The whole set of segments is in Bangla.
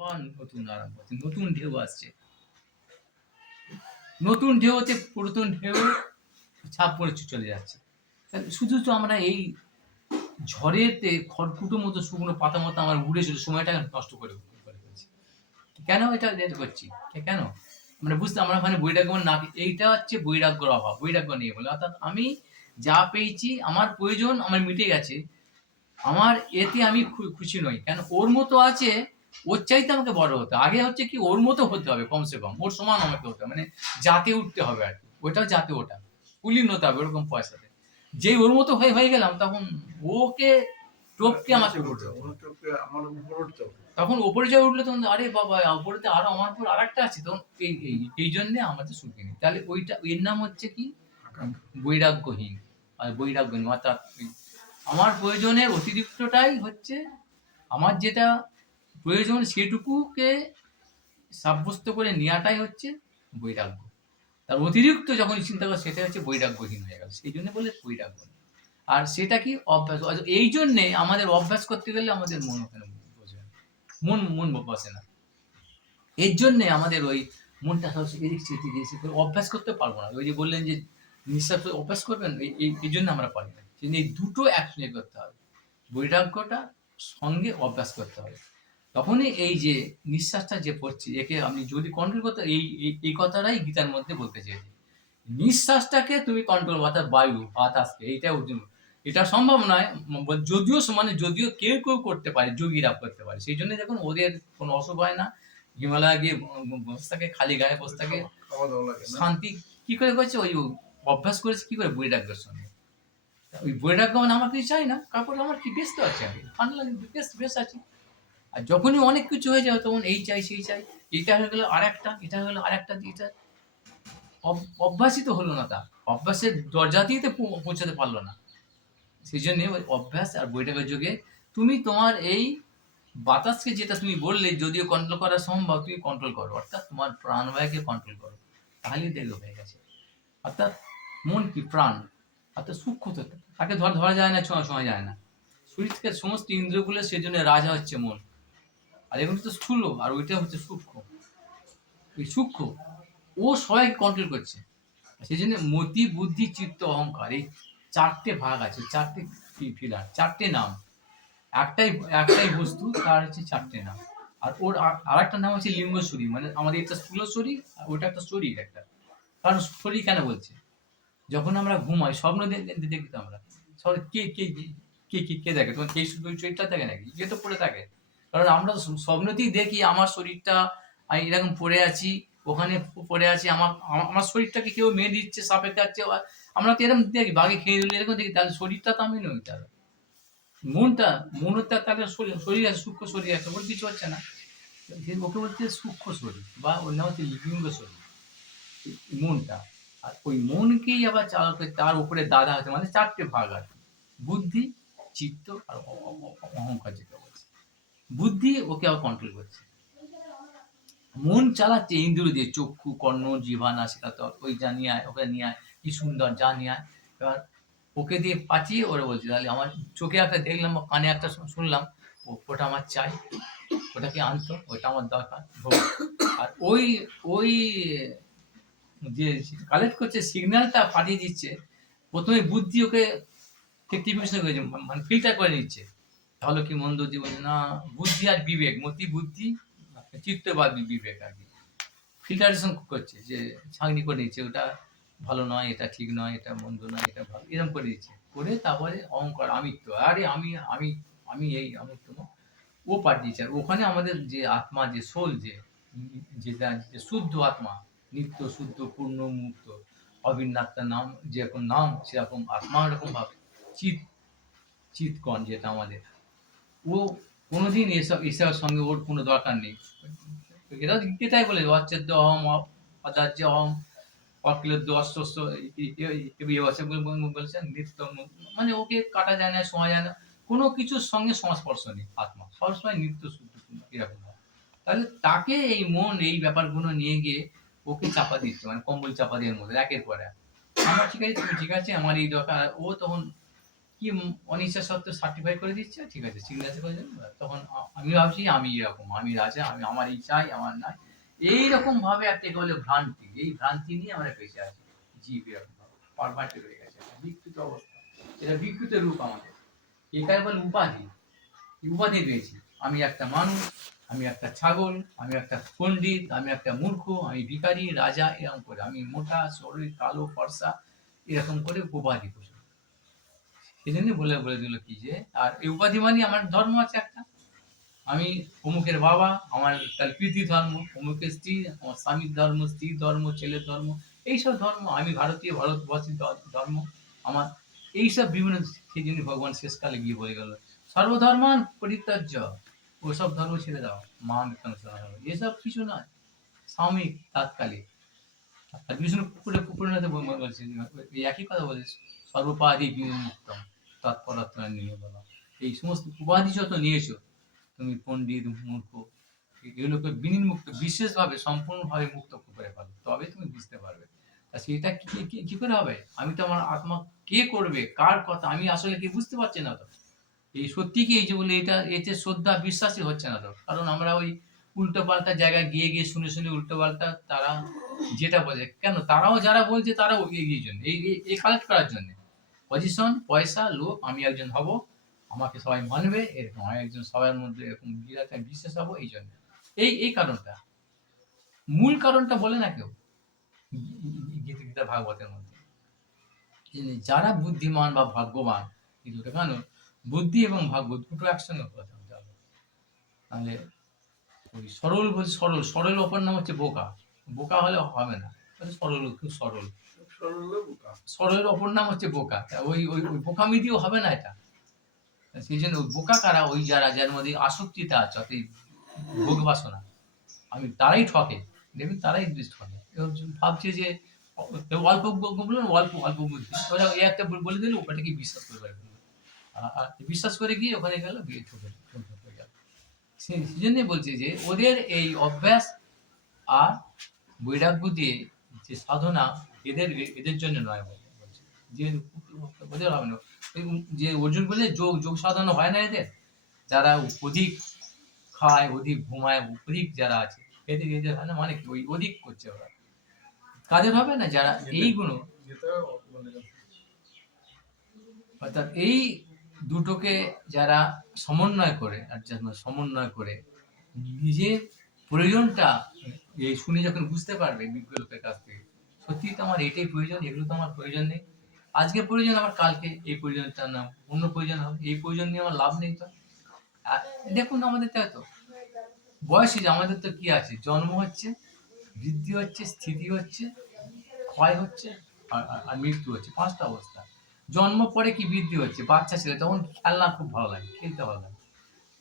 আবার নতুন আরম্ভ হচ্ছে, নতুন ঢেউ আসছে। নতুন ঢেউ হচ্ছে, পুরাতন ঢেউ ছাপ পড়ে চলে যাচ্ছে। শুধু তো আমরা এই ঝড়েতে খড়কুটো মতো শুকনো পাতা মতো আমার উড়ে চলে, সময়টা নষ্ট করে কেন এটা এটা করছি? কেন? মানে বুঝতে, আমরা ওখানে বৈরাগ্য না এইটা হচ্ছে বৈরাগ্যর অভাব, বৈরাগ্য নিয়ে বলে। অর্থাৎ আমি যা পেয়েছি, আমার প্রয়োজন আমার মিটে গেছে। আমার এতে আমি খুশি নই। কেন? ওর মতো আছে ওর চাইতে আমাকে বড় হতে আগে হচ্ছে কি ওর মতো হতে হবে কমসে কম ওর সমান আমাকে হতে হবে মানে জাতে উঠতে হবে আর কি। ওটাও জাতে ওটা কুলীন হতে হবে ওরকম পয়সাতে। যেই ওর মতো হয়ে হয়ে গেলাম তখন ওকে টপকে আমাকে উঠতে উঠতে হবে। তখন ওপরে যা উঠলে তখন আরে বাবা ওপরেতে আরও আমার উপর আর একটা আছে তখন এই এই এই জন্যে আমাদের সুখী নেই। তাহলে ওইটা এর নাম হচ্ছে কি? বৈরাগ্যহীন আর বৈরাগ্যহীন অর্থাৎ আমার প্রয়োজনের অতিরিক্তটাই হচ্ছে আমার যেটা প্রয়োজন সেটুকুকে সাব্যস্ত করে নেওয়াটাই হচ্ছে বৈরাগ্য। তার অতিরিক্ত যখন চিন্তা করে সেটা হচ্ছে বৈরাগ্যহীন হয়ে গেল। সেই জন্য বলে বৈরাগ্য। আর সেটা কি অভ্যাস? এই জন্যে আমাদের অভ্যাস করতে গেলে আমাদের মন ওখানে বসে না। মন মন বসে না। এর জন্যে আমাদের ওই মনটা সব এদিক সেদিক করে অভ্যাস করতে পারব না। ওই যে বললেন যে নিঃশ্বাস অভ্যাস করবেন, এই জন্য আমরা পারি না। এই দুটো একসঙ্গে করতে হবে। বৈরাগ্যটা সঙ্গে অভ্যাস করতে হবে। তখনই এই যে নিঃশ্বাসটা যে পড়ছি একে আমি যদি কন্ট্রোল করতে এই এই- কথাটাই গীতার মধ্যে বলতে চেয়েছি নিঃশ্বাসটাকে তুমি কন্ট্রোল অর্থাৎ বায়ু বাতাসকে এইটা এটা সম্ভব নয় যদিও মানে যদিও কেউ কেউ করতে পারে যোগীরা করতে পারে। সেই জন্য দেখুন ওদের কোনো অসুখ হয় না। হিমালয় গিয়ে বসে থাকে খালি গায়ে বসে থাকে শান্তি কি করে করছে ওই অভ্যাস করেছে কি করে? বৈরাগ্যের সঙ্গে ওই বৈরাগ্য মানে আমার কিছু চাই না। কাপড় আমার কি ব্যস্ত আছে? আমি ঠান্ডা লাগে বেশ বেশ আছি। আর যখনই অনেক কিছু হয়ে যাবে তখন এই চাই, সেই চাই। এটা হয়ে গেলো আর একটা এটা হয়ে গেলো আর একটা এটা অভ- অভ্যাসই তো হলো না তা। অভ্যাসের দরজাতেই তো পৌঁছাতে পারল না। সেই জন্যে ওই অভ্যাস আর বৈঠকের যুগে তুমি তোমার এই বাতাসকে যেটা তুমি বললে, যদিও কন্ট্রোল করা সম্ভব, তুমি কন্ট্রোল করো। অর্থাৎ তোমার প্রাণবায়ুকে কন্ট্রোল করো। তাহলেই দেখবে হয়ে গেছে। অর্থাৎ মন কি? প্রাণ। অর্থাৎ সূক্ষ্ম তাকে ধর, ধরা যায় না, ছোঁয়া ছোঁয়া যায় না। শরীর থেকে সমস্ত ইন্দ্রগুলো সেই জন্য রাজা হচ্ছে মন। আর এগুলো তো স্থূল আর ওইটা হচ্ছে সূক্ষ্ম ওই সূক্ষ্ম, ও সবাইকে কন্ট্রোল করছে। সেই জন্য মতি, বুদ্ধি, চিত্ত, অহংকার, এই চারটে ভাগ আছে, চারটে ফিলার, চারটে নাম। একটাই একটাই বস্তু, তার হচ্ছে চারটে নাম। আর ওর আর একটা নাম হচ্ছে লিঙ্গ শরীর মানে আমাদের এটা স্থূল শরীর আর ওটা একটা শরীর একটা। কারণ শরীর কেন বলছে? যখন আমরা ঘুমাই, স্বপ্ন দেখি তো আমরা সব কে কে কে কে কে দেখে? তোমার কে শুধু চরিত্রটা দেখে নাকি? ইয়ে তো পড়ে থাকে। কারণ আমরা তো স্বপ্নতেই দেখি আমার শরীরটা, আমি এরকম পড়ে আছি, ওখানে পড়ে আছি, আমার আমার শরীরটাকে কেউ মেয়ে দিচ্ছে সাপে কাটছে আমরা তো এরকম দেখি, বাঘে খেয়ে দিলে, এরকম দেখি, তাহলে শরীরটা তো আমি নই তাহলে। মনটা মনটা তাহলে শরীর শরীর আছে, সূক্ষ্ম শরীর আছে ওর কিছু হচ্ছে না। ওকে বলছে সূক্ষ্ম শরীর, বা নাম হচ্ছে লিঙ্গ শরীর, মনটা। আর ওই মনকেই আবার চালক তার উপরে দাদা আছে মানে চারটে ভাগ আছে, বুদ্ধি, চিত্ত আর অহংকার যেটা বুদ্ধি ওকে আবার কন্ট্রোল করছে। মন চালাচ্ছে ইন্দ্রিয় দিয়ে চক্ষু, কর্ণ না সেটা তো ওই যা নিয়ে আয়, ওকে নিয়ে আয়, কি সুন্দর যা নিয়ে আয়। এবার ওকে দিয়ে পাচিয়ে ওরা বলছে, তাহলে আমার চোখে একটা দেখলাম বা কানে একটা শুনলাম ওটা আমার চাই, ওটাকে আনতো, ওটা আমার দরকার। আর ওই ওই যে কালেক্ট করছে সিগন্যালটা পাঠিয়ে দিচ্ছে, প্রথমে বুদ্ধি ওকে করেছে মানে ফিল্টার করে নিচ্ছে। তাহলে কি মন্দ বলছে না, বুদ্ধি আর বিবেক, মতি বুদ্ধি চিত্ত বা বি- বিবেক আর কি। ফিল্টারেশন করছে যে, ছাঁকনি করে নিচ্ছে ওটা ভালো নয়, এটা ঠিক নয়, এটা মন্দ নয়, এটা ভালো এরকম করে দিচ্ছে করে তারপরে অহংকার, আমিত্ব, আরে আমি আমি আমি এই, আমি তোমার ও পাঠিয়েছে ওখানে আমাদের যে আত্মা, যে সোল যে যেটা যে শুদ্ধ আত্মা, নিত্য শুদ্ধ, পূর্ণ, মুক্ত অবিন্নাত্মার নাম, যেরকম নাম, সেরকম আত্মা এরকম ভাব চিত চিৎকণ যেটা আমাদের। ও কোনোদিন এসব এসবের সঙ্গে ওর কোনো দরকার নেই এটা গীতাই বলে অচ্ছেদ্য অহম অদার্য অহম অকিলদ্য অস্বস্ব বলছেন নিত্য মানে ওকে কাটা যায় না শোয়া যায় না কোনো কিছুর সঙ্গে সংস্পর্শ নেই আত্মা সবসময় নিত্য শুদ্ধ এরকম হয়। তাহলে তাকে এই মন এই ব্যাপারগুলো নিয়ে গিয়ে ওকে চাপা দিচ্ছে মানে কম্বল চাপা দেওয়ার মধ্যে একের পর এক আমার ঠিক আছে তুমি ঠিক আছে আমার এই দরকার ও তখন কি অনিচ্ছা সত্ত্বেও সার্টিফাই করে দিচ্ছে, ঠিক আছে সিগনেচার করে তখন আমি ভাবছি আমি এরকম, আমি রাজা, আমি, আমার এই চাই, আমার নাই। এইরকম ভাবে একটা একে বলে ভ্রান্তি, এই ভ্রান্তি নিয়ে আমরা বেঁচে আছি, জীব এরকম পারভার্টেড হয়ে গেছে বিকৃত অবস্থা। এটা বিকৃত রূপ আমাদের। এটাই বলে উপাধি উপাধি পেয়েছি। আমি একটা মানুষ, আমি একটা ছাগল, আমি একটা পণ্ডিত, আমি একটা মূর্খ, আমি ভিখারি, রাজা, এরকম করে। আমি মোটা শরীর কালো, ফর্সা, এরকম করে উপাধি করছি জন্যই বলে বলে দিল কি যে, আর এই উপাধি মানে আমার ধর্ম আছে একটা। আমি অমুকের বাবা, আমার প্রীতি ধর্ম, অমুকের স্ত্রী, আমার স্বামীর ধর্ম, স্ত্রীর ধর্ম, ছেলের ধর্ম, এইসব ধর্ম আমি ভারতীয়, ভারতবাসীর দ- ধর্ম, আমার এইসব বিভিন্ন সেই জন্য ভগবান শেষকালে গিয়ে বলে গেল, সর্বধর্মান পরিত্যাজ্য। ওসব ধর্ম ছেড়ে দাও, মান এসব কিছু নয়, সাময়িক, তাৎকালিক। আর বিষ্ণু পুকুরে পুকুরে বলছে, একই কথা বলে সর্বোপাধি বিমুক্তম। তৎপরত্ব নিয়ে বলা এই সমস্ত উপাধি যত নিয়েছো, তুমি পণ্ডিত, মূর্খ, এগুলোকে বিনির্মুক্ত, বিশেষভাবে সম্পূর্ণভাবে মুক্ত করে ফেলো তবে তুমি বুঝতে পারবে। তা সেটা কি করে হবে? আমি তো আমার আত্মা কে করবে? কার কথা? আমি আসলে কি বুঝতে পারছি না তো? এই সত্যি কি এই যে বলে, এটা, এতে শ্রদ্ধা বিশ্বাসই হচ্ছে না তো? কারণ আমরা ওই উল্টো পাল্টা জায়গায় গিয়ে গিয়ে শুনে শুনে উল্টো পাল্টা তারা যেটা বলে কেন? তারাও যারা বলছে, তারাও এগিয়ে জন্য এই- এই কালেক্ট করার জন্য। পজিশন পয়সা, লোক, আমি একজন হব, আমাকে সবাই মানবে, এরকম আমি একজন সবার মধ্যে এরকম বিরাট আমি বিশ্বাস হব, এই জন্য। এই এই কারণটা। মূল কারণটা বলে না কেউ। গীতা ভাগবতের মধ্যে। যারা বুদ্ধিমান বা ভাগ্যবান, এই দুটো কেন বুদ্ধি এবং ভাগ্য দুটো একসঙ্গে কথা হবে। তাহলে ওই সরল বলছে সরল সরল অপর নাম হচ্ছে বোকা। বোকা হলে হবে না। সরল, খুব সরল। সরল অপর নাম হচ্ছে বোকা। ওই ওই বোকামি দিয়েও হবে না এটা। সেই জন্য বোকা কারা? ওই যারা যার মধ্যে আসক্তিটা আছে অর্থাৎ ভোগ বাসনা। আমি তারাই ঠকে। দেখবেন তারাই ঠকে। এবং ভাবছে যে অল্প বলুন, অল্প অল্প বুদ্ধি ওরা এই একটা বলে- দিলে, ওটাকে বিশ্বাস করে পারবে বিশ্বাস করে গিয়ে ওখানে গেল বিয়ে ঠকে সেই জন্যই বলছি যে, ওদের এই অভ্যাস আর বৈরাগ্য দিয়ে যে সাধনা এদের এদের জন্য নয় বলে বলছে। যে ওদের হবে না যে অর্জুন বলে যোগ যোগ সাধনা হয় না এদের? যারা অধিক খায় অধিক ঘুমায় অধিক যারা আছে এদের এদের হয় না? মানে কি? ওই অধিক করছে ওরা। কাদের হবে না? যারা এইগুলো। অর্থাৎ এই দুটোকে যারা সমন্বয় করে আর সমন্বয় করে নিজের প্রয়োজনটা এই শুনে যখন বুঝতে পারবে বিজ্ঞ লোকের কাছ থেকে সত্যি তো আমার এটাই প্রয়োজন, এগুলো তো আমার প্রয়োজন নেই। আজকে প্রয়োজন আমার কালকে এই প্রয়োজনটার নাম, অন্য প্রয়োজন হবে, এই প্রয়োজন নিয়ে আমার লাভ নেই তো। দেখুন আমাদের তো বয়সে যে আমাদের তো কি আছে? জন্ম হচ্ছে, বৃদ্ধি হচ্ছে, স্থিতি হচ্ছে, ক্ষয় হচ্ছে, আর মৃত্যু হচ্ছে, পাঁচটা অবস্থা। জন্ম পরে কি বৃদ্ধি হচ্ছে? বাচ্চা ছেলে, তখন খেলনা খুব ভালো লাগে, খেলতে ভালো লাগে।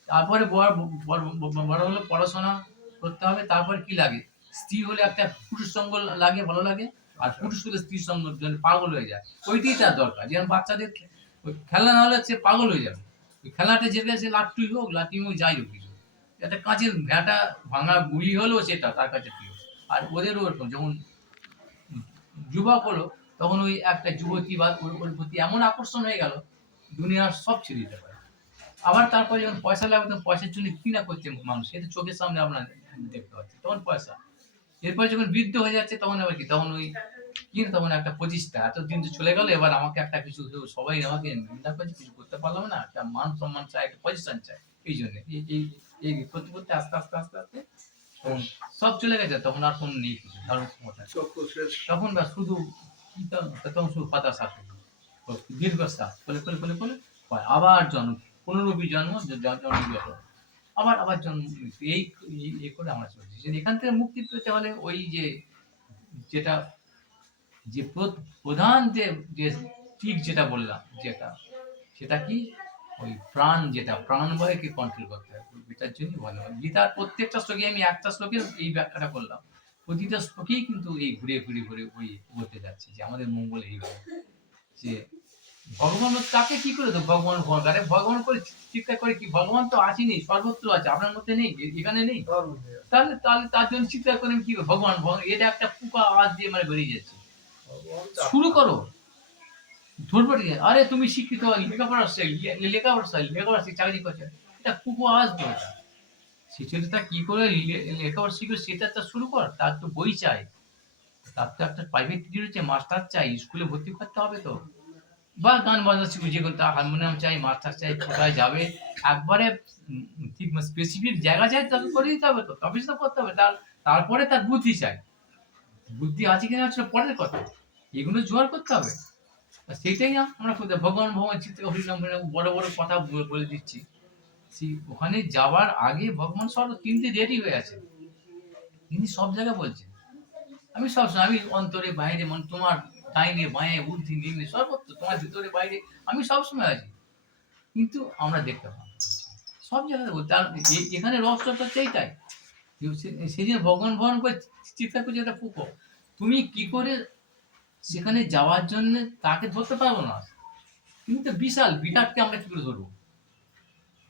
তারপরে বড়- বড় হলে পড়াশোনা করতে হবে, তারপর কি লাগে? স্ত্রী হলে একটা পুরুষ সঙ্গ লাগে, ভালো লাগে, আর পুরুষ হলে স্ত্রীর সঙ্গ পাগল হয়ে যায়। ওইটাই তার দরকার। যেমন বাচ্চাদের খে- ওই খেলনা না হলে সে পাগল হয়ে যাবে। খেলাটা যেটা সে লাট্টুই হোক, লাঠি হোক যাই হোক কিছু। একটা কাঁচের ভ্যাটা ভাঙা গুলি হলেও সেটা, তার কাছে প্রিয় আর ওদেরও ওরকম, যখন যুবক হলো, তখন ওই একটা যুবতী বা ওর ওর প্রতি এমন আকর্ষণ হয়ে গেল, দুনিয়ার সব ছেড়ে দিতে পারে। আবার তারপরে যখন পয়সা লাগবে, তখন পয়সার জন্য কি না করছে মানুষ এটা চোখের সামনে আপনার দেখতে পাচ্ছে তখন পয়সা। এরপর যখন বৃদ্ধ হয়ে যাচ্ছে তখন আবার কি? তখন ওই কি না তখন একটা প্রতিষ্ঠা। এতদিন তো চলে গেল এবার আমাকে একটা কিছু সবাই আমাকে নিন্দা করছে কিছু করতে পারলাম না একটা মান সম্মান চাই একটা পজিশন চাই এই জন্য। এই এই এই করতে করতে আস্তে আস্তে আস্তে আস্তে সব চলে গেছে তখন আর কোনো নেই কিছু তখন বা শুধু কি তখন শুধু পাতা শ্বাস দীর্ঘশ্বাস ফলে ফলে ফলে ফলে হয় আবার জন্ম পুনরূপী জন্ম জন্ম। আবার আবার জন্ম এই এই করে আমরা চলছি। এখান থেকে মুক্তি পেতে হলে ওই যে, যেটা, যে প্র- প্রধান যে যে ঠিক যেটা বললাম, যেটা, সেটা কি? ওই প্রাণ যেটা প্রাণবয়কে কন্ট্রোল করতে হবে এটার জন্য ভালো হয়। গীতার প্রত্যেকটা শ্লোকে আমি একটা শ্লোকে এই ব্যাখ্যাটা করলাম। প্রতিটা শ্লোকেই কিন্তু এই ঘুরে ঘুরে ঘুরে ওই বলতে যাচ্ছে যে আমাদের মঙ্গল এইভাবে। যে ভগবান তাকে কি করে তো ভগবান ভগবান আরে ভগবান করে চিৎকার করে কি? ভগবান তো আছেনি সর্বত্র আছে আপনার মধ্যে নেই এখানে নেই? তার। তাহলে তাহলে তার জন্য চিৎকার করে কি ভগবান ভগবান এটা একটা পোকা আওয়াজ দিয়ে মানে বেরিয়ে যাচ্ছে। শুরু করো। আরে তুমি শিক্ষিত লেখাপড়া লেখাপড়া লেখাপড়া চাকরি করছে। এটা কুপহাস তো এটা। সে ছেলেটা কি করে লেখাপড়া শিখবে? সেটা তো শুরু কর তার তো বই চাই। তার তো একটা প্রাইভেট টিচার হচ্ছে মাস্টার চাই স্কুলে ভর্তি করতে হবে তো। বা গান বাজনা যে কোনো তার হারমোনিয়াম চাই, মাস্টার চাই, কোথায় যাবে, একবারে ঠিক স্পেসিফিক জায়গা চাই, তাকে করে দিতে হবে তো তবে তো করতে হবে, তার, তারপরে তার বুদ্ধি চাই। বুদ্ধি আছে কিনা হচ্ছে পরের কথা। এগুলো জোগাড় করতে হবে। সেইটাই না আমরা ভগবান ভগবান, চিত্তে হরিনাম বড় বড় কথা বলে- দিচ্ছি। ওখানে যাওয়ার আগে ভগবান সব তিনটে রেডি হয়ে আছে। তিনি সব জায়গায় বলছেন। আমি সবসময় আমি অন্তরে, বাইরে মানে তোমার ডাইনে বাঁয়ে বুদ্ধি, নিম্নে, সর্বত্র, তোমার ভিতরে, বাইরে, আমি সবসময় আছি। কিন্তু আমরা দেখতে পাই সব জায়গায় এ- এখানে রহস্যটা যে সেই জন্য ভগবান ভগবান করে চিৎকার করছে, এটা ফুকো তুমি কি করে সেখানে যাওয়ার জন্য তাকে ধরতে পারব না? তুমি তো বিশাল, বিরাটকে আমরা কি করে ধরবো?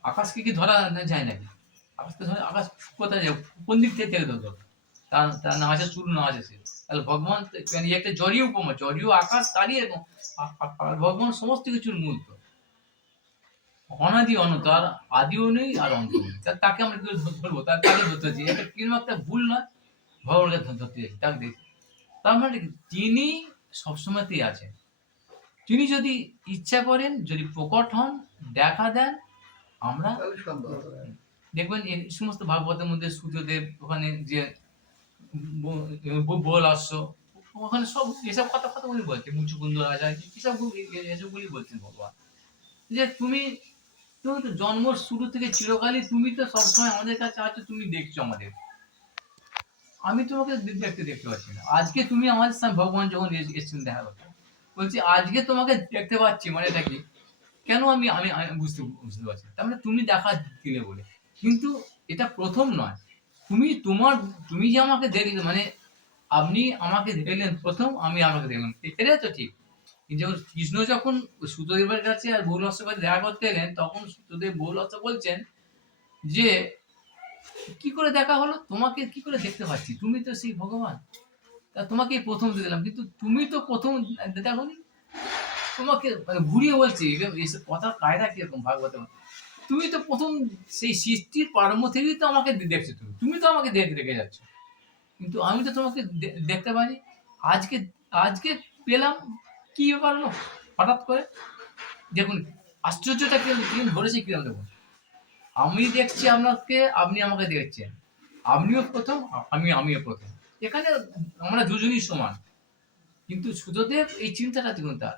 আকাশকে কি ধরা যায় নাকি? আকাশকে ধরে, আকাশ কোথায় যাবে কোন দিক থেকে ধরবো? তার তার নাম আছে সূর্য নাম আছে সে। তাহলে ভগবান মানে একটা জড়ীয় উপমা জড়ীয় আকাশ তারই এরকম ভগবান সমস্ত কিছুর মূল তো। অনাদি অনত আর আদিও নেই আর অন্ত তাকে আমরা কি ধরবো? তার তাকে ধরতে হচ্ছে। এটা কীরকম একটা ভুল নয়। ভগবানকে ধরতে যাচ্ছি তাকে দেখি তার মানে তিনি সবসময়তেই আছেন। তিনি যদি ইচ্ছা করেন যদি প্রকট হন দেখা দেন আমরা দেখবেন এই সমস্ত ভাগবতের মধ্যে সূর্যদেব ওখানে যে বল আসছ ওখানে সব এসব কথা কথা উনি বলছেন মুচুকুন্দ রাজা, এসব এসবগুলি বলছেন ভগবান। যে তুমি তুমি তো জন্ম শুরু থেকে চিরকালই তুমি তো সবসময় আমাদের কাছে আছো, তুমি দেখছ আমাদের। আমি তোমাকে দেখতে দেখতে পাচ্ছি না। আজকে তুমি আমাদের সাথে ভগবান যখন এস- এসেছেন দেখা করতে, বলছি আজকে তোমাকে দেখতে পাচ্ছি মানে কি কেন আমি আমি বুঝতে বুঝতে পারছি। তার মানে তুমি দেখা দিলে বলে। কিন্তু এটা প্রথম নয়। তুমি তোমার, তুমি যে আমাকে দেখলে মানে আপনি আমাকে দেখলেন প্রথম, আমি আমাকে দেখলাম। এটাই তো ঠিক। যখন কৃষ্ণ যখন সুতদেবের কাছে আর বহুলস্য কাছে দেখা করতে এলেন, তখন সুতদেব বহুলস্য বলছেন যে, কি করে দেখা হলো? তোমাকে কি করে দেখতে পাচ্ছি? তুমি তো সেই ভগবান। তা তোমাকে প্রথম দিলাম কিন্তু তুমি তো প্রথম দেখোনি। তোমাকে মানে ঘুরিয়ে বলছি এসব কথার কায়দা কীরকম ভাগবত তুমি তো প্রথম সেই সৃষ্টির পারম্য থেকেই তো আমাকে দেখছ তুমি। তুমি তো আমাকে দেখে যাচ্ছ। কিন্তু আমি তো তোমাকে দেখতে পারি আজকে আজকে পেলাম কি ব্যাপার হলো? হঠাৎ করে? দেখুন, আশ্চর্যটা কীরকম কীরকম ধরেছে কীরকম দেখুন। আমি দেখছি আপনাকে, আপনি আমাকে দেখছেন। আপনিও প্রথম, আমি, আমিও প্রথম। এখানে আমরা দুজনই সমান। কিন্তু সুধদেব এই চিন্তাটা দেখুন তার।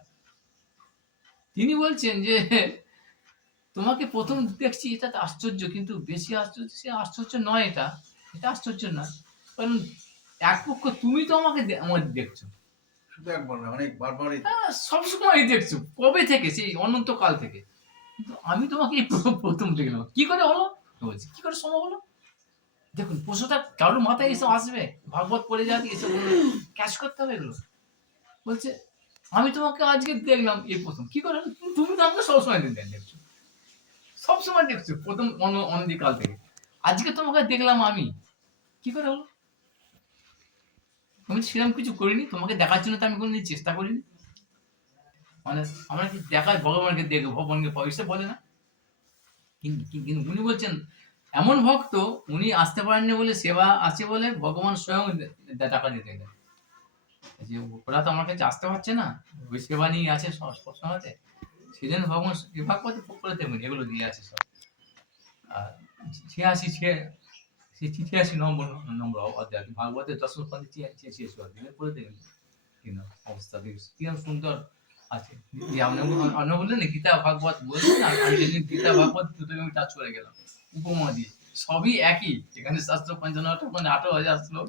তিনি বলছেন যে তোমাকে প্রথম দেখছি এটা তো আশ্চর্য কিন্তু বেশি আশ্চর্য সে আশ্চর্য নয় এটা। এটা আশ্চর্য নয়। কারণ এক পক্ষ তুমি তো আমাকে আমার দেখছ। শুধু একবার না অনেক বারবারই। হ্যাঁ সবসময় দেখছ কবে থেকে? সেই অনন্তকাল থেকে। কিন্তু আমি তোমাকে এই প্র- প্রথম দেখলাম কি করে হলো? বলছি কি করে সম্ভব হলো? দেখুন পশুটা কারোর মাথায় এসব আসবে ভাগবত পড়ে যাওয়া এসব ক্যাচ করতে হবে এগুলো। বলছে আমি তোমাকে আজকে দেখলাম এই প্রথম। কি করে? তুমি- তো আমাকে সবসময় দেখ দেখছ। সবসময় দেখছ, প্রথম অন- অনন্তকাল থেকে। আজকে তোমাকে দেখলাম আমি। কি করে হলো? আমি সেরকম কিছু করিনি, তোমাকে দেখার জন্য তো আমি কোনোদিন চেষ্টা করিনি। মানে আমরা কি দেখায় ভগবানকে দেখে, ভগবানকে পয়সা বলে না? কিন্তু উনি বলছেন, এমন ভক্ত, উনি আসতে পারেননি বলে সেবা আছে বলে ভগবান স্বয়ং টাকা দিতে যে ওরা তো আমার কাছে আসতে পারছে না, ওই সেবা নিয়ে আছে সব সবসময়তে সেই জন্য ভগবান বিভাগ করতে করে দেবেন, এগুলো দিয়ে আছে সব। আর ছিয়াশি ছিয়া ছিয়াশি নম্বর নম্বর অধ্যায়, ভাগবতের দশম পদে ছিয়াশি অধ্যায় দেবেন। অবস্থা কীরকম সুন্দর আছে। যে আপনি আপনি বললেন না, গীতা, ভাগবত বলছেন না গীতা, ভাগবত দুটো আমি টাচ করে গেলাম। উপমা দিয়ে। সবই একই। এখানে শাস্ত্র পঞ্চান্নটা মানে আঠারো হাজার শ্লোক।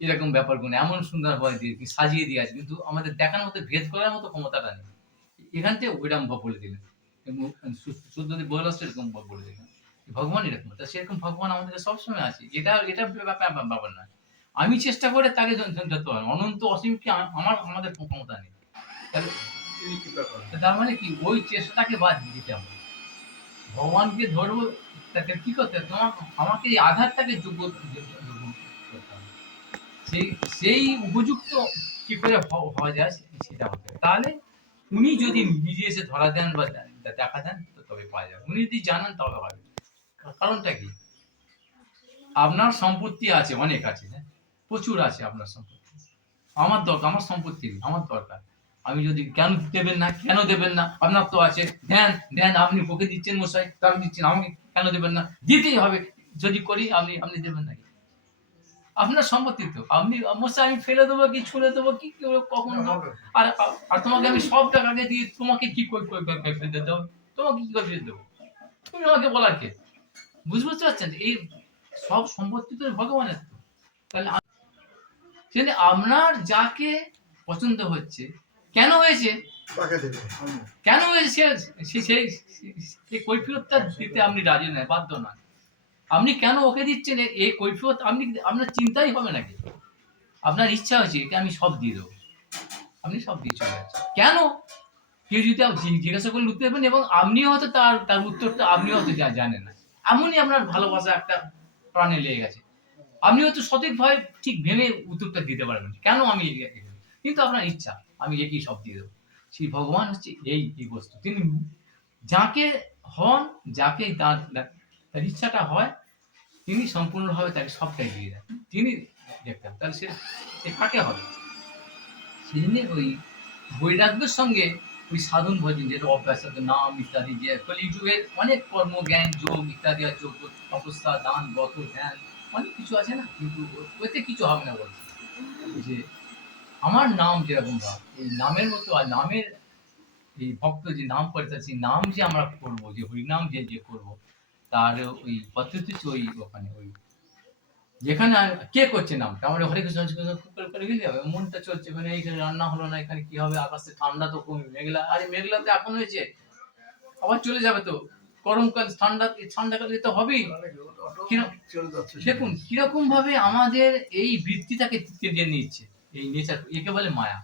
এরকম ব্যাপার কোনো এমন সুন্দর হয় দিয়ে সাজিয়ে দিয়ে আছে। কিন্তু আমাদের দেখার মতো, ভেদ করার মতো ক্ষমতাটা নেই। এখান থেকে ওইরকম ভাব বলে দিলেন। এবং শুদ্ধ এরকম ভাব বলে দিলেন। ভগবান এরকম তা সেরকম ভগবান আমাদের সবসময় আছে। এটা এটা ব্যাপার ব্যাপার না। আমি চেষ্টা করে তাকে পারব অনন্ত অসীমকে আমার আমাদের ক্ষমতা নেই। তার মানে কি? ওই চেষ্টাটাকে বাদ দিতে হবে। ভগবানকে ধরবো তাকে কি করতে হবে? তোমার আমাকে এই আধারটাকে যোগ্য সেই সেই উপযুক্ত কি করে হওয়া যায় সেটা হতে তাহলে উনি যদি নিজে এসে ধরা দেন বা দেখা দেন তবে পাওয়া যাবে। উনি যদি জানান তবে হবে। কারণটা কি? আপনার সম্পত্তি আছে, অনেক আছে হ্যাঁ? প্রচুর আছে আপনার সম্পত্তি। আমার দরকার, আমার সম্পত্তি আমার দরকার। আমি যদি কেন দেবেন না, কেন দেবেন না? আপনার তো আছে, দেন দেন, আপনি ওকে দিচ্ছেন মশাই, তাকে দিচ্ছেন, আমাকে কেন দেবেন না? দিতেই হবে। যদি করি, আপনি আপনি দেবেন না। আপনার সম্পত্তি তো। আপনি মশাই আমি ফেলে দেবো কি ছুড়ে দেবো কি কি কখন? আর আর তোমাকে আমি সব টাকাকে দিয়ে তোমাকে কি ফেলে দেবো? তোমাকে কি করে ফেলে দেবো? তুমি আমাকে বলার কে? বুঝতে বুঝতে পারছেন? এই সব সম্পত্তি তো ভগবানের তো। তাহলে সেখানে আপনার যাকে পছন্দ হচ্ছে কেন হয়েছে? কেন হয়েছে? সে- সেই কৈফিয়তটা দিতে আপনি রাজি নয় বাধ্য নয় আপনি কেন ওকে দিচ্ছেন? এই কৈফিয়ত আপনি আপনার চিন্তাই হবে নাকি? আপনার ইচ্ছা হয়েছে একে আমি সব দিয়ে দেবো। আপনি সব দিয়ে চলে কেন? কেউ যদি জিজ্ঞাসা করলে উত্তর দেবেন এবং আপনিও হয়তো তার তার উত্তরটা আপনিও হয়তো জা- জানেন না। এমনই আপনার ভালোবাসা একটা প্রাণে লেগে গেছে। আপনি হয়তো সঠিক সঠিকভাবে ঠিক ভেবে উত্তরটা দিতে পারবেন কেন আমি কিন্তু আপনার ইচ্ছা, আমি একই সব দিয়ে দেবো। সেই ভগবান হচ্ছে এই বস্তু। তিনি যাকে হন যাকে তার তার ইচ্ছাটা হয়, তিনি সম্পূর্ণভাবে তাকে সবটাই দিয়ে দেন। তিনি দেখতেন তাহলে সে সে কাকে হবে? সেজন্য ওই বৈরাগ্যের সঙ্গে ওই সাধন ভজন, যেটা অভ্যাস নাম ইত্যাদি, যে কলিযুগের অনেক কর্ম, জ্ঞান, যোগ ইত্যাদি আছে যোগ তপস্যা, দান গত ধ্যান, অনেক কিছু আছে না? কিন্তু ওতে কিছু হবে না বলছে। যে আমার নাম যেরকম ভাব, এই নামের মতো, আর নামের এই ভক্ত যে নাম করে তার সেই নাম যে আমরা করব, যে হরিনাম যে যে করব তার ওই পদ্ধতি ওই ওখানে ওই যেখানে কে করছে নামটা? আমরা হরে কৃষ্ণ করে করে গেলে হবে। মনটা চলছে মানে এইখানে রান্না হলো না, এখানে কি হবে? আকাশে ঠান্ডা তো কমে, মেঘলা। আরে মেঘলা তো এখন হয়েছে। আবার চলে যাবে তো। গরমকাল, ঠান্ডা, ঠান্ডাকালে তো হবেই। দেখুন কীরকম ভাবে আমাদের এই বৃত্তিটাকে টেনে নিচ্ছে। এই নেচার একে বলে মায়া।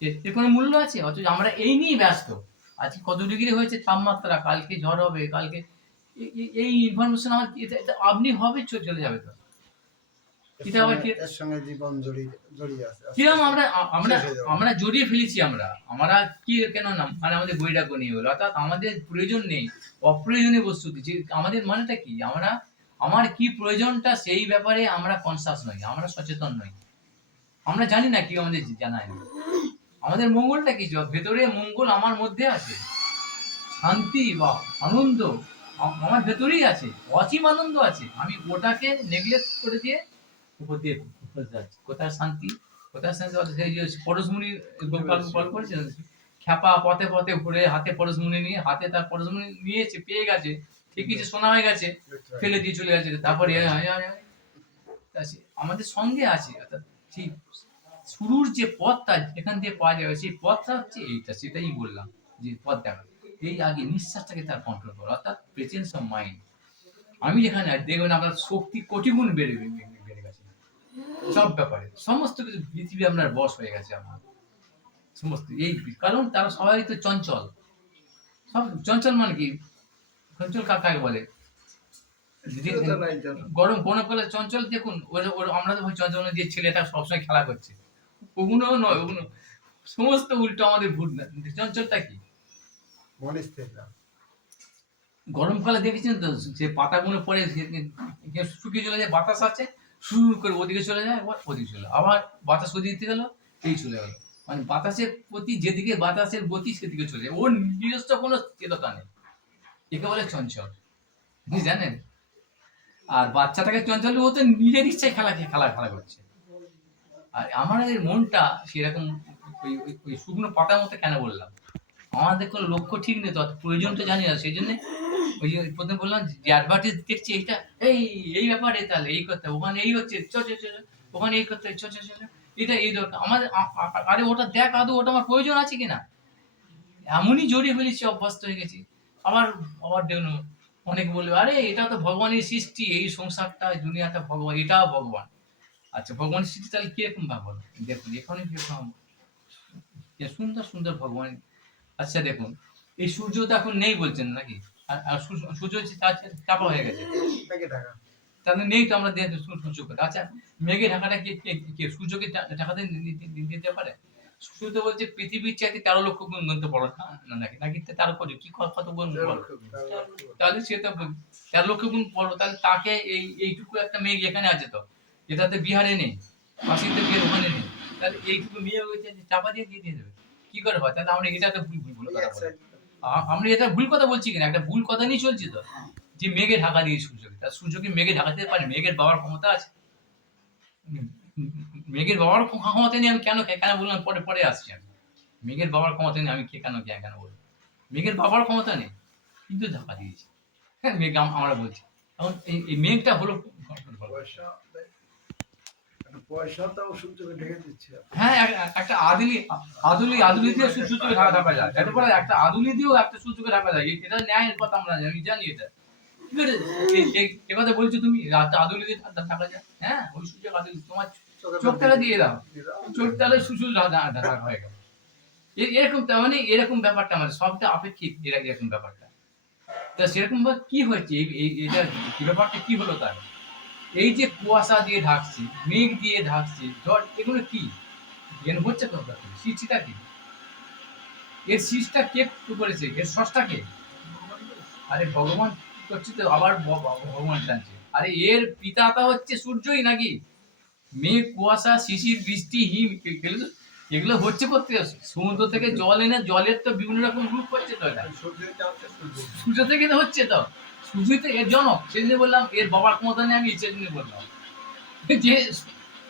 এর- কোনো মূল্য আছে? অথচ আমরা এই নিয়েই ব্যস্ত। আজকে কত ডিগ্রি হয়েছে তাপমাত্রা? কালকে ঝড় হবে, কালকে এই ইনফরমেশন আমার আপনি হবে চলে যাবে তো। এটা আবার কি- এর সঙ্গে জীবন জড়িয়ে জড়িয়ে আছে কীরকম আমরা আমরা। আমরা জড়িয়ে ফেলেছি আমরা। আমরা কি কেন না মানে আমাদের বৈরাগ্য হলো অর্থাৎ আমাদের প্রয়োজন নেই অপ্রয়োজনীয় বস্তু যে আমাদের মানেটা কি? আমরা আমার কি প্রয়োজনটা সেই ব্যাপারে আমরা কনসাস নই আমরা সচেতন নই। আমরা জানি না কি আমাদের জানায় না। আমাদের মঙ্গলটা কি? ভেতরে মঙ্গল আমার মধ্যে আছে। শান্তি বা আনন্দ। আমার ভেতরেই আছে অসীম আনন্দ আছে। আমি ওটাকে নেগলেক্ট করে দিয়ে উপর দিয়ে যাচ্ছি। কোথায় শান্তি কোথায় শান্তি? সেই যে পরশমণি কল করেছেন খ্যাপা পথে পথে ঘুরে হাতে পরশমণি নিয়ে হাতে তার পরশমণি নিয়েছে পেয়ে গেছে। ঠিকই যে শোনা হয়ে গেছে ফেলে দিয়ে চলে গেছে। তারপরে আমাদের সঙ্গে আছে। অর্থাৎ সেই শুরুর যে পথটা যেখান দিয়ে পাওয়া যাবে সেই পথটা হচ্ছে এইটা সেটাই বললাম যে পথ দেখা এই আগে নিঃশ্বাসটাকে তার কন্ট্রোল করো অর্থাৎ প্রেজেন্স অফ মাইন্ড আমি যেখানে আছি, দেখবেন আপনার শক্তি কোটি গুণ বেড়ে বেড়ে- গেছে। সব ব্যাপারে। সমস্ত কিছু পৃথিবী আপনার বস হয়ে গেছে আমার। সমস্ত এই কারণ তারা সবাই তো চঞ্চল। সব চঞ্চল মানে কি? চঞ্চল কাকাকে বলে? গরম গরমকালে চঞ্চল দেখুন আমরা তো চঞ্চল যে ছেলেটা সবসময় খেলা করছে। ওগুলো নয় ওগুলো সমস্ত উল্টো আমাদের ভুল না। চঞ্চলটা কি? গরমকালে দেখেছেন তো, যে পাতাগুলো পরে শুকিয়ে চলে যায়, বাতাস আছে শুরু করে ওদিকে চলে যায়, আবার ওদিকে চলে আবার বাতাস ওদিকে গেল, এই চলে গেল। মানে বাতাসের প্রতি যেদিকে, বাতাসের গতি সেদিকে চলে যায়। ওর নিজস্ব কোনো স্থিরতা নেই। একে বলে চঞ্চল। আপনি জানেন? আর বাচ্চাটাকে চঞ্চল, ও তো নিজের ইচ্ছায় খেলা খেলা খেলা করছে। আর আমাদের মনটা সেরকম ওই শুকনো পাতার মতো কেন বললাম? আমাদের কোনো লক্ষ্য ঠিক নেই, তো প্রয়োজন তো জানি না, সেই জন্য ওই যে প্রথমে বললাম যে অ্যাডভার্টাইজ দেখছি এইটা, এই এই ব্যাপারে তাহলে এই করতে ওখানে এই হচ্ছে, চ চ ওখানে এই করতে, চ চ এটা, এই দরকার, আমাদের আরে ওটা দেখ আদৌ ওটা আমার প্রয়োজন আছে কিনা? এমনই জড়িয়ে ফেলেছি অভ্যস্ত হয়ে গেছি। আবার আবার দেখুন অনেকে বলবে আরে এটা তো ভগবানের সৃষ্টি, এই সংসারটা দুনিয়াটা ভগবান, এটাও ভগবান। আচ্ছা ভগবানের সৃষ্টি তাহলে কীরকম ভাবো দেখুন, এখানে কীরকম সুন্দর সুন্দর ভগবান আচ্ছা দেখুন। এই সূর্য তো এখন নেই বলছেন নাকি? আর সূর্য- সূর্য হচ্ছে চাপা হয়ে গেছে। তাহলে নেই তো আমরা সূর্য আচ্ছা মেঘে ঢাকাটা কি সূর্যকে ঢাকাতে দিতে পারে? সুশ্রুত বলছে পৃথিবীর চাইতে তেরো লক্ষ গুণ তো বড় না? নাকি নাকি তেরো কোটি কি কত গুণ বড়? তাহলে সে তো তেরো লক্ষ গুণ বড় তাহলে তাকে এই এইটুকু একটা মেঘ এখানে আছে তো। এটাতে বিহারে নেই কাশিতে বিয়ের ওখানে নেই। তাহলে এইটুকু মেয়ে চাপা দিয়ে দিয়ে দিয়ে দেবে। কি করে হয়? তাহলে আমরা এটা তো ভুল ভুল কথা বলি। আমরা এটা ভুল কথা বলছি কিনা? একটা ভুল কথা নিয়ে চলছি তো? যে মেঘে ঢাকা দিয়ে সূর্যকে। তার সূর্যকে মেঘে ঢাকা দিতে পারে? মেঘের বাবার ক্ষমতা আছে? মেঘের বাবার ক্ষমতা নেই আমি কেন কেন বললাম? পরে পরে আসছি আমি। মেঘের বাবার ক্ষমতা নেই আমি কে কেন কেন কেন বলব? মেঘের বাবার ক্ষমতা নেই কিন্তু ঢাকা দিয়েছে। হ্যাঁ মেঘ আমরা বলছি। এখন এই এই মেঘটা হলো ঢেকে দিচ্ছে। হ্যাঁ একটা আদুলি আদুলি আদুলি দিয়ে ঢাকা ঢাকা যায়। এটা একটা আদুলি দিয়েও একটা ঢাকা যায়। এটা ন্যায়ের কথা আমরা জানি জানি এটা। ঠিক আছে? এ- কথা বলছো তুমি? রাত আদুলি দিয়ে ঢাকা যায়। হ্যাঁ ওই সূর্য আদুলি তোমার চোখ দিয়ে দাও। চোখ সূর্য ঢাকা হয়ে গেল। এরকম তার মানে এরকম ব্যাপারটা মানে সবটা আপেক্ষিক এরকম ব্যাপারটা। তা সেরকম ভাবে কি হয়েছে? এই- এটা ব্যাপারটা কি হলো তার? এই যে কুয়াশা দিয়ে ঢাকছে মেঘ দিয়ে ঢাকছে ঝড় এগুলো কি? জ্ঞান হচ্ছে তো সৃষ্টিটা কি? এর সৃষ্টিটা কে করেছে? এর সষ্টা কে? আরে ভগবান করছে তো আবার ভগবান টানছে আরে এর পিতাটা হচ্ছে সূর্যই নাকি? মেঘ কুয়াশা শিশির বৃষ্টি হিম এগুলো তো- এগুলো হচ্ছে করতে সমুদ্র থেকে জল এনে জলের তো বিভিন্ন রকম রূপ হচ্ছে তো এটা। সূর্য। সূর্য থেকে তো হচ্ছে তো। তো এর জনক সেই জন্য বললাম, এর বাবার ক্ষমতা আমি জন্য বললাম। যে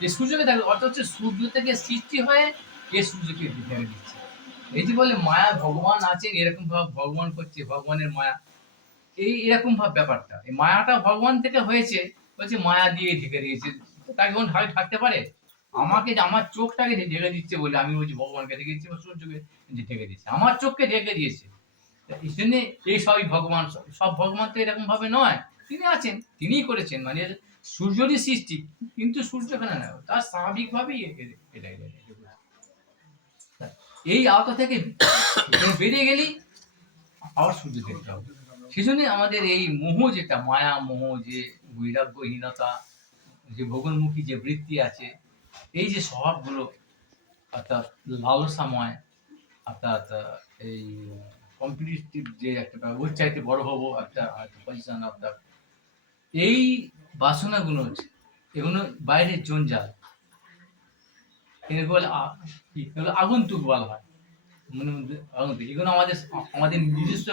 যে সূর্যকে অর্থাৎ হচ্ছে সূর্য থেকে সৃষ্টি হয়ে এ সূর্যকে দিচ্ছে। এই যে বলে মায়া ভগবান আছেন, এরকম ভাব ভগবান করছে, ভগবানের মায়া। এই এরকম ভাব ব্যাপারটা। এই মায়াটা ভগবান থেকে হয়েছে, বলছে মায়া দিয়ে ঢেকে দিয়েছে। তাকে কোন ঢাকে থাকতে পারে? আমাকে আমার চোখটাকে ঢেকে দিচ্ছে বলে আমি বলছি, ভগবানকে ঢেকে দিচ্ছি বা সূর্যকে ঢেকে দিচ্ছে। আমার চোখকে ঢেকে দিয়েছে। এই জন্য এই সবই ভগবান, সব ভগবান তো এরকম ভাবে নয় তিনি আছেন, তিনিই করেছেন মানে সূর্যরই সৃষ্টি, কিন্তু সূর্য কেন না, তার স্বাভাবিকভাবেই এ- এ- এটা এটা- এটা- এটা। এই আওতা থেকে বেরিয়ে গেলেই আবার সূর্য দেখতে হবে সেজন্য আমাদের এই মোহ যেটা, মায়া মোহ, যে বৈরাগ্যহীনতা, যে ভগনমুখী যে বৃত্তি আছে, এই যে স্বভাবগুলো, অর্থাৎ লালসাময়, অর্থাৎ এই কম্পিটিটিভ যে একটা ওর চাইতে বড় হব, একটা পজিশন অর্থাৎ এই বাসনাগুলো আছে এগুলো বাইরের জঞ্জাল এগুলো এগুলো আগন্তুক বলা হয়। মনে আগন্তুক, এগুলো আমাদের আমাদের নিজস্ব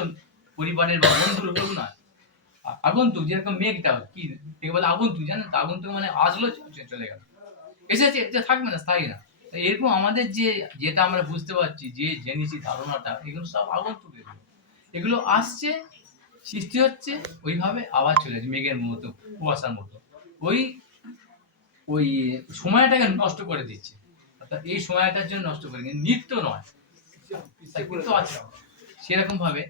পরিবারের বা বন্ধুর লোক আগন্তুক, যেরকম মেঘটা, কি, একে বলে আগন্তুক, জানেন তো? আগন্তুক মানে আসলো চলে গেল। এসেছে এটা থাকবে না, স্থায়ী না। এরকম আমাদের যে, যেটা আমরা বুঝতে পারছি, যে জেনেছি ধারণাটা, এগুলো সব আগন্তুক। এগুলো আসছে সৃষ্টি হচ্ছে ওইভাবে আবার চলে যাচ্ছে মেঘের মতো কুয়াশার মতো। ওই ওই সময়টাকে নষ্ট করে দিচ্ছে। অর্থাৎ এই সময়টার জন্য নষ্ট করে দিচ্ছে। নিত্য নয় কিন্তু আছে। সেরকম ভাবে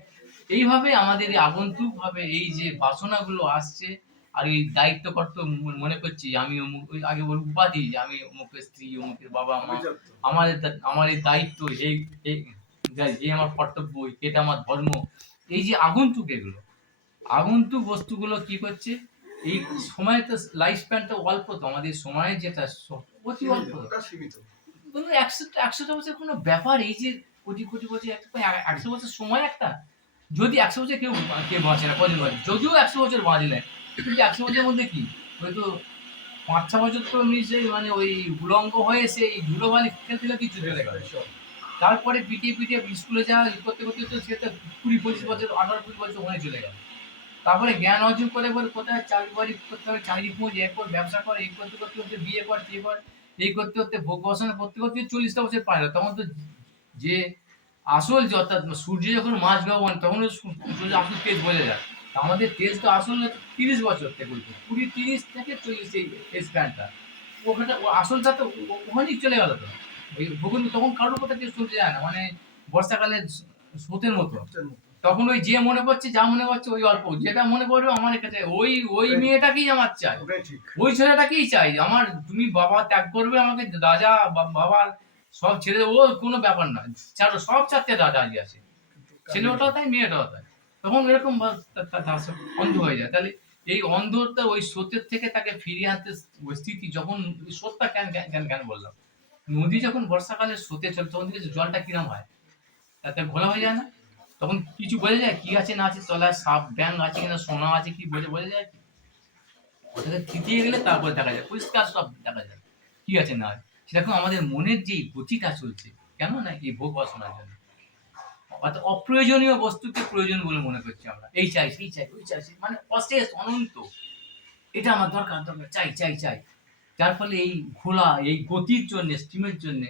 এইভাবে আমাদের এই আগন্তুক ভাবে এই যে বাসনাগুলো আসছে আর এই দায়িত্ব কর্তব্য মনে করছি আমি অমুক ওই আগে বল উপাধি যে আমি অমুকের স্ত্রী অমুকের বাবা মা এটা- আমার এই দায়িত্ব এই এই আমার কর্তব্য এটা আমার ধর্ম এই যে আগন্তুক এগুলো আগন্তুক বস্তুগুলো কি করছে? এই সময় তো লাইফ স্প্যানটা অল্প তো আমাদের সময় যেটা অতি অল্প। ওটা একশো একশোটা বছর কোনো ব্যাপার এই যে কোটি কোটি বছর একটা একশো বছর সময় একটা। যদি একশো বছর কেউ কেউ বাঁচে না কদিন বাঁচে যদিও একশো বছর বাঁচলে কিন্তু একশো বছরের মধ্যে কি? হয়তো পাঁচ ছ বছর তো নিশ্চয়ই মানে ওই উলঙ্গ হয়ে সেই ধুলোবালি খেলতে খেলতে কিছু চলে গেল। তারপরে পিটিয়ে পিটিয়ে স্কুলে যাওয়া করতে করতে তো সে তো কুড়ি পঁচিশ বছর, আঠারো কুড়ি বছর ওখানে চলে গেল। তারপরে জ্ঞান অর্জন করে করে কোথায় চাকরি বাড়ি করতে হবে, চাকরি খোঁজ, এরপর ব্যবসা করে, এই করতে করতে করতে বিয়ে কর টিয়ে কর, এই করতে করতে ভোগ বাসনা, করতে করতে চল্লিশটা বছর পায় না তখন তো যে আসল যে অর্থাৎ সূর্য যখন মাছ ভগবান তখন সূ- সূর্য আসল তেজ বোঝা যায়। আমাদের তেজ তো আসল তিরিশ বছর থেকে কুড়ি, তিরিশ থেকে চল্লিশ এই স্প্যানটা ওখানে আসলটা তো ওখানেই চলে গেল তো। ভূগোল তখন কারোর কথা কেউ শুনতে যায় না মানে বর্ষাকালে স্রোতের মতো। তখন ওই যে মনে করছে যা মনে করছে ওই অল্প। যেটা মনে করবে আমার কাছে ওই ওই মেয়েটাকেই আমার চাই। ওই ছেলেটাকেই চাই। আমার তুমি বাবা ত্যাগ করবে আমাকে রাজা বাবার সব ছেড়ে ও কোনো ব্যাপার না। ছাড়ো সব চারটে রাজা আছে। ছেলেটাও তাই মেয়েটাও তাই। তখন এরকম অন্ধ হয়ে যায়। তাহলে এই অন্ধটা ওই স্রোতের থেকে তাকে ফিরিয়ে আনতে ওই স্থিতি যখন ওই স্রোতটা কেন কেন কেন বললাম? নদী যখন বর্ষাকালে স্রোতে চলে, তখন দেখেছ জলটা কিরম হয়? তাতে ঘোলা হয়ে যায় না? তখন কিছু বোঝা যায় কি আছে, না আছে, তলায় সাপ ব্যাং আছে কিনা, সোনা আছে কি বোঝা বোঝা যায় ওটাকে থিতিয়ে গেলে তারপরে দেখা যায়, পরিষ্কার সব দেখা যায় কি আছে, না আছে। সেরকম আমাদের মনের যে গতিটা চলছে, কেন না এই ভোগ বাসনার জন্য? অর্থাৎ অপ্রয়োজনীয় বস্তুকে প্রয়োজন বলে মনে করছি আমরা। এই চাই, সেই চাই, ওই চাই মানে অশেষ, অনন্ত। এটা আমার দরকার দরকার, চাই চাই চাই। যার ফলে এই ঘোলা, এই গতির জন্য স্টিমের জন্য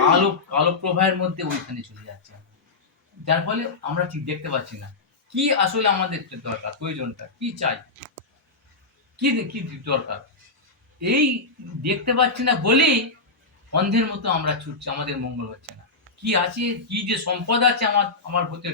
কালো কালো প্রবাহের মধ্যে ওইখানে চলে যাচ্ছে। যার ফলে আমরা ঠিক দেখতে পাচ্ছি না। কি আসলে আমাদের দরকার? প্রয়োজনটা? কি চাই? কি কি দরকার? এই দেখতে পাচ্ছি না বলেই অন্ধের মতো আমরা ছুটছি, আমাদের মঙ্গল হচ্ছে না। কি আছে? কি যে সম্পদ আছে আমার আমার ভিতরে?